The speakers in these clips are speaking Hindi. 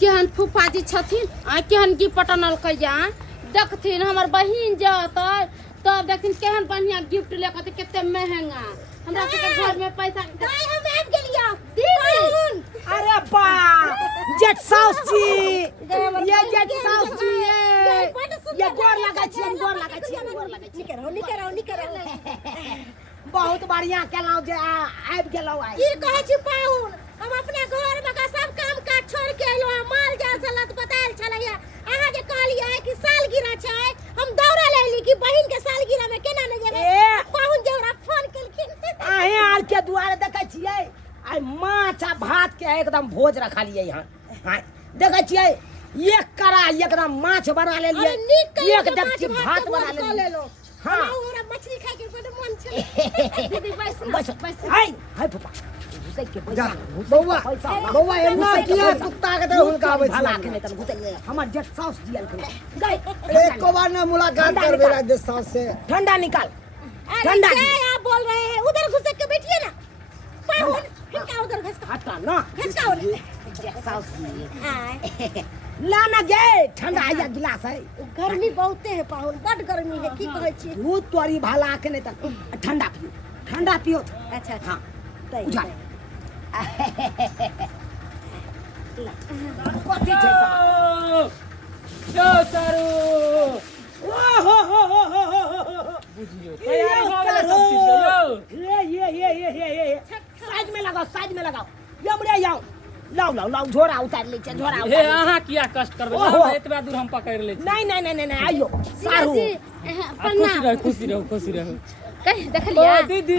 केहन फूफाजी छथिन आ केहन की पटनल कैया देखथिन हमर बहिन जाता तब देखथिन केहन बढ़िया गिफ्ट लेके केते महंगा हमरा के घर में पैसा नहीं हम आब गेलिया दीदी अरे बा जेठ साउस जी ये जेठ साउस जी ये गोर लगा छी गोर लगा छी बहुत बढ़िया केलौ जे आबि गेलौ आई की कहै छी पाहुन हम अपने घर में का सब काम काज छोड़ के एलो माल जाल से लत बताल छलैया अहाँ जे कहलियै कि सालगिरह छै हम दौड़ा लेली कि बहिन के सालगिरह में केना न जेबै पाहुन जौरा फोन केलखिन आहे आर के दुआरे देखै छियै आई माछ आ भात के एकदम भोज रखा लियै यहाँ हां देखै छियै एक कड़ा एकदम माछ बना लेलियै एक डेगची भात बना लेलियै हां हमरा मछली खाय के बड़ मन छै दीदी बस हाय हाय पापा घुसै के पैसा बौआ एना किया कुत्ता के तरह हुलकाबै छी भला के तन घुसै हमर जेठ साउस दियल गई एक को बार ना मुलाकात करबे राज दे साउस से ठंडा निकाल ठंडा क्या आप बोल रहे हैं उधर घुस के बैठिए ना पाहुन फिर क्या उधर घुस का हटा ना घुसका जेठ साउस हां लाना गे ठंडा आया गिलास है गर्मी बहुते है पाहुन बड़ गर्मी है की कहै छी दूध तोरी भाला के नहीं तक ठंडा पियो अच्छा हां बुझा कथी छै जो चारू बुझियो तैयारी हो गेल सब चीज ये साइड में लगाओ यमरे आओ लाओ झोरा उतार ले छै झोरा हे अहाँ किया कष्ट करबै एतबा दूर हम पकड़ ले छी नहीं आइयो सारू खुशी रहो कह देखलिया ओ दीदी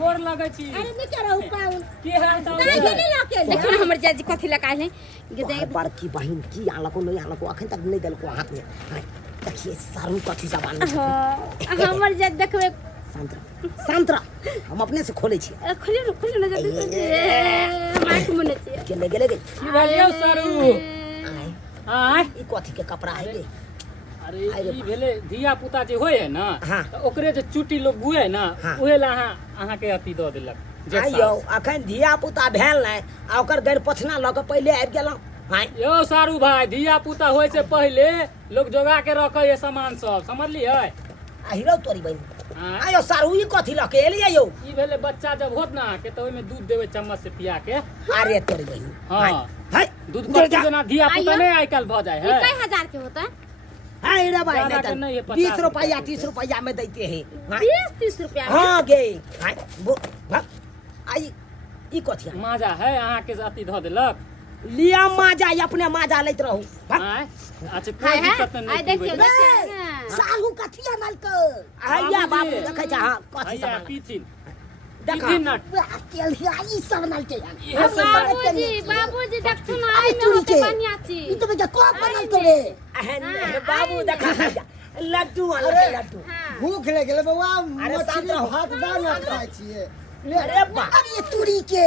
गोर लगै छी अरे नहीं करौ पाहुन की हाल चाल काहे नहीं लाके देखो ना हमर जाजी कथी लगा है बड़की बहिन की आलको नहीं आलको अखन तक नहीं देलको हाथ में देखिए सारू कथी जबान हमर जाजी देखबे शांत हम अपने से खोले छी खोलियो ना जल्दी माइक मने छी गेले की भेलियो सारू आय ई कथी के कपड़ा है गे अरे ई भेले धिया पुता जे होय है ना हाँ। त ओकरे जे चुटी लोग गुए ना हाँ। ओहे ला अहाँ के अथी द देलक आइयो अखन धिया पुता भेल नै आ ओकर गैर पछना ल के पहले आबि गेलौ हां यो सारू भाई धिया पुता होय से पहले लोग जोगा के रखे ये सामान सब समझलिए आ हीरो तोरी बहिन हाँ। आयो सारू ई कथी ल के एलियै यौ ई भेले बच्चा जब होत ना के तो ओय में दूध देवे चम्मच से पिया के अरे तोरी बहिन हाँ। हाय दूध कट्टी देना धिया पुता नहीं आई काल भ जाए है 1000 के होता हाय रे भाई ज्यादा के नहीं है, 20 रुपया 30 रुपया में देते हैं 20-30 रुपया हां गे हाय भाग आई ई कथी माजा है अहाँ के अथी ध देलक लिया माजा अपने माजा लैत रहू आय अच्छा कोई दिक्कत नहीं देखियो साहू कथिया नलक आइया बाबू देखै छ हां कथी आइया सब पीछिन देखा पीछिन नट तेल ई सब नलके इहे सब बाबूजी देखथुन आइ में होते बढ़िया छी ई तो बेटा को बनल करे बाबू देखा लड्डू वाला लड्डू भूख लग गेल बौआ अरे शांत मछली रहो। भात दाल ना खाइ छियै अरे बा ये तुरी के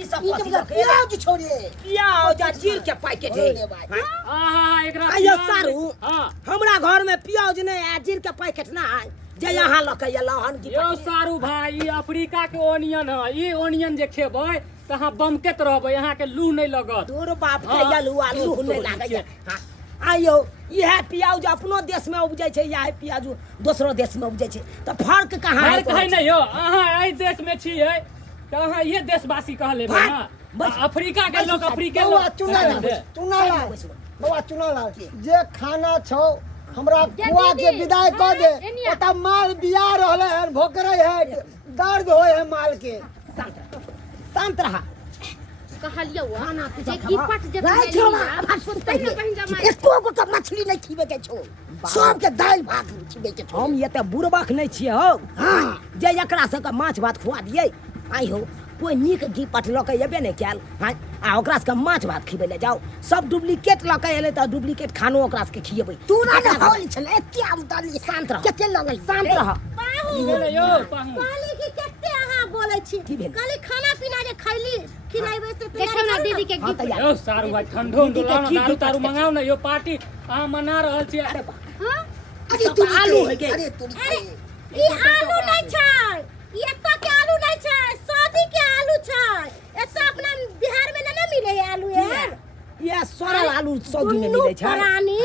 ई सब ई कथी तो लके प्याज छोड़िए प्याज आ जीर के पैकेट है आहा एकरा आइयो सारू हां हमरा घर में प्याज नहीं आ जीर के पैकेट ना है जे यहाँ लके लहन की यो सारू भाई ई अफ्रीका के ओनियन है ई ओनियन जे खेबै त अहाँ बमकेत रहबै अहाँ के लूह नहीं लगत तोर बाप के हाँ। आलू नहीं लागे हां आइयो यह प्याज अपनो देश में उपजै छै यह प्याज दोसरो देश में उपजै छै त फर्क कहाँ है कहे नहीं हो अहाँ एहि देश में छियै त अहाँ ये देशवासी कह लेबै ना बस। अफ्रीका के लोग अफ्रीके बौआ लोग बौआ चुना ला जे खाना छौ हमरा खुआ के विदाई क दे ओता माल बिया रहले हन भोकरै है दर्द होय है माल के शांत रहा कहलियो खाना के जे की पट जे नहीं छोड़ा अब सुन पहले एको गो के मछली नहीं खीबे के छो सब के दाल भात खीबे के छो हम ये त बुरबाक नहीं छिए हो हां जे एकरा से के माछ भात खुआ दिए आई हो कोई नीक घी पट ल के एबे नहीं कैल हां आ ओकरा से माछ भात खीबे ले जाओ सब डुप्लीकेट ल के एले त डुप्लीकेट खानो ओकरा से खिएबै तू ना होल छले एते आमदनी शांत रह केते लगै शांत रह की भेलै यो पाहु कहली कि केते अहाँ बोलै छी की भेल? कहली खाना पीना जे खैली खिलाइबै से देखो ना दीदी के हां गिफ्ट तैयार यो सारू भाई ठंडो दीदी के डोलाओ की दारू दिक्कत तारू है? मंगाओ ना यो पार्टी अहाँ मना रहल छी अरे बा हां अरे तू आलू है के अरे तुरी अरे ई आलू नहीं छै ई एत्ता के आलू नहीं छै शादी के आलू छै एत्ता अपना बिहार में ना मिले है आलू यार ये सरल आलू सब्जी में दुनू मिले छै प्राणी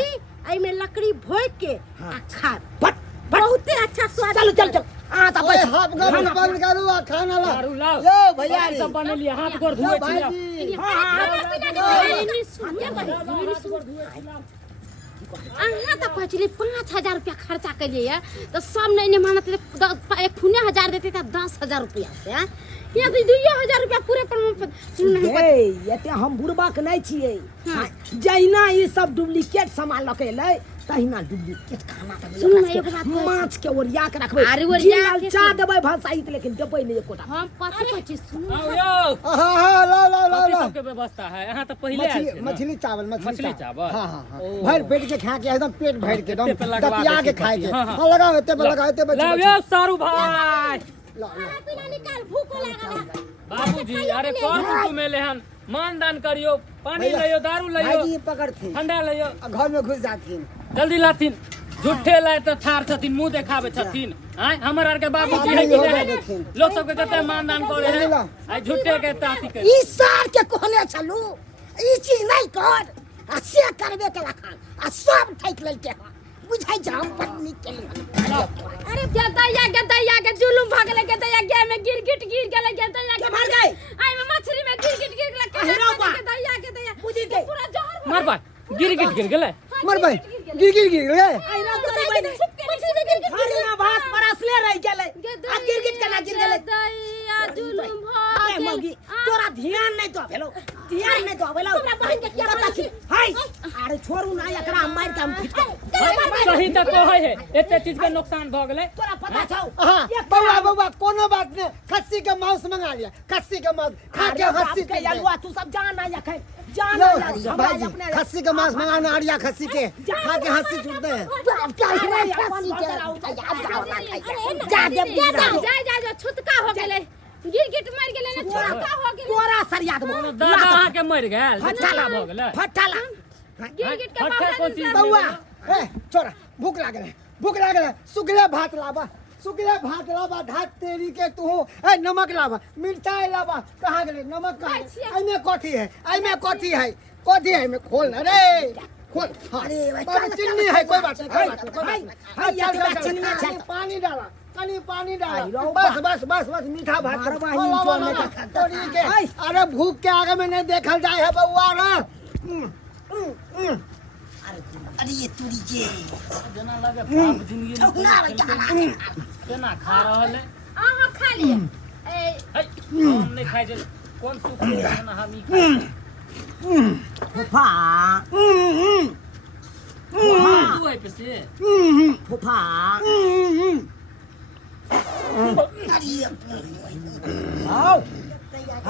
एमे लकड़ी भोग के आ खा फट फट बहुते अच्छा स्वाद चल चल चल आ ता ओए बैठ हाथ गोड़ बंद करू आ खाना ला दारू लाओ यो भैया रे सब बनेलिए हाथ गोड़ यो धोए छियै भाईजी अहाँ तो पहले 5,000 रुपया खर्चा करिए तो सब नहीं मानते एक खुने 1000 देते तो 10,000 रुपया से यहाँ तो 2,000 रुपया पूरे पर ये ते हम बुरबाक नहीं छिए जहिना ये सब डुप्लीकेट सामान लके ले तहिना डुप्लीकेट खाना सुन ना, एगो बात कहै छी। माछ के ओरिया के रखबे अरे ओरिया के चा देबै भाषाइत लेकिन देबै नहीं एकोटा हम पति सुनो आओ यो हां हां ला ला ला कथी ला सबके व्यवस्था है यहाँ तो पहले आयल मछली छै ना। मछली चावल मछली चावल? हां हां हां ओ। भर पेट के खा के एकदम पेट भर के एकदम एते पे लगवा दतिया के दै छै खाए के हाँ, हाँ। हां लगाओ एते पे लगाओ एते पे लाओ यो सारू भाई बिना निकाल भूख लागल बाबूजी अरे कौन कुटुम एले हन मान दान करियो पानी भैया, लियो दारू लियो भाईजी पकड़थिन ठंडा लियो घर में घुस जाथिन जल्दी लाथिन झूठे लाए तो ठार छथिन मुंह देखावे छथिन आय हमर आर के बाबूजी है कि हो नहीं देथिन। लोग सब के कते मान दान करे जल्दी ला। है आय झूठे के ताती के ई सार के कहने चलू ई चीज नहीं कर आ से करबे के रखा आ सब ठैक लेल के बुझाई जा हम पत्नी के लिए अरे गदैया के जुलुम भ गेले गदैया गे में गिर गेले गदैया के मर गए आई में मछली में गिर गेले अहिरो बा। गदैया बुझी गई पूरा जहर मार भाई गिर गेले मर भाई गिर गे आई ना करे भाई हरी ना भात परसले रह गेले आ गिरगिट केना गिर गेले गदैया जुलुम ए भ मौगी तोरा ध्यान नहीं दो भेलो ध्यान नहीं दो भेलो तोरा बहन के क्या पता छी हाय अरे छोड़ू ना एकरा मार के हम फिट सही तो कहे है एते चीज के नुकसान भ गेले तोरा पता छौ हां बउआ बउआ कोनो बात नहीं खस्सी के मांस मंगा लिया खस्सी के मांस खा के खस्सी के के यलुआ तू सब जान ना यखे जान ना लो भाईजी खस्सी के मांस मंगाना आड़िया खस्सी के खा के हंसी छूटते हैं जा छुतका हो गेले गिरगिट मर गेले ना छुतका हो गेले तोरा सरिया दबो दादा अहाँ के मर गेल फटाला भ गेले फटाला गिरगिट के फटका कोन चीज बउआ ए छोरा भूख लागल है सुगले भात लाबा धात तेरी के तू ए नमक लाबा मिर्चाई लाबा कहां गेले नमक कहां आई में कथी है में खोल ना रे खोल हाँ। बाबू चिन्नी है कोई बात नहीं पानी डाला बस मीठा भात अरे भूख के आगे में नहीं देखल जाए है बउआ रे अरे ये तुरी के जना लगे बाप जिंदगी में केना खा रहल है आहा खा लिए ए हम नहीं खाइ छै कोन सुख है ना हम ई फुफा तू है पे से फुफा आओ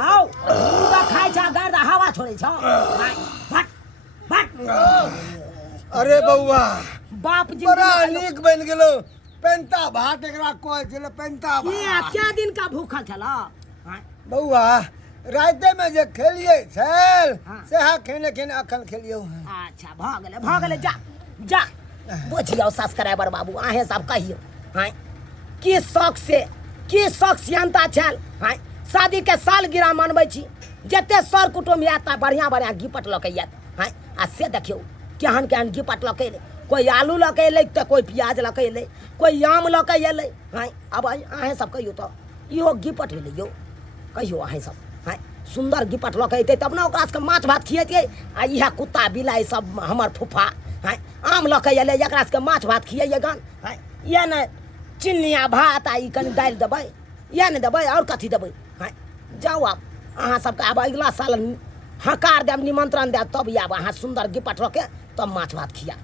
आओ पूरा खाइ छ गर्दा हवा छोड़े छ फट फट अरे बउआ बाप जी बड़ा नीक बन गेलो पेंता भात एकरा कहै छले पेंता ये भात क्या दिन का भूखल छला बउआ राते में जे खेलिए छल हाँ। से हा खेने अखन खेलियो अच्छा भ गेले जा जा बुझियो सब्सक्राइबर बाबू आहे सब कहियो हां की शौक से अंता छल हां शादी के सालगिरह मनबै छी जते सर कुटुम याता बढ़िया गिफ्ट लके यात हां आ से देखियो केहन गिफ्ट लके कोई आलू लके एलै त कोई प्याज लके एलै कोई आम लके एलै हां अब आहे सब कहियो तो इहो गिफ्ट भेलै यो कहियो आहे सब हां सुंदर गिफ्ट लके एतै तब ना ओकरा सबके माछ भात खिएतियै आ इहा कुत्ता बिलाई सब हमर फुफा हां आम लके एलै एकरा सबके माछ भात खिएयै गन हां या ने चिन्निया भात आ ई कनि दालि देबै या ने देबै और कथी देबै हां जाओ आप अहाँ सबके आब अगिला साल हकार देब निमंत्रण देब तब आब अहाँ सुंदर गिफ्ट लके तब माछ भात खिया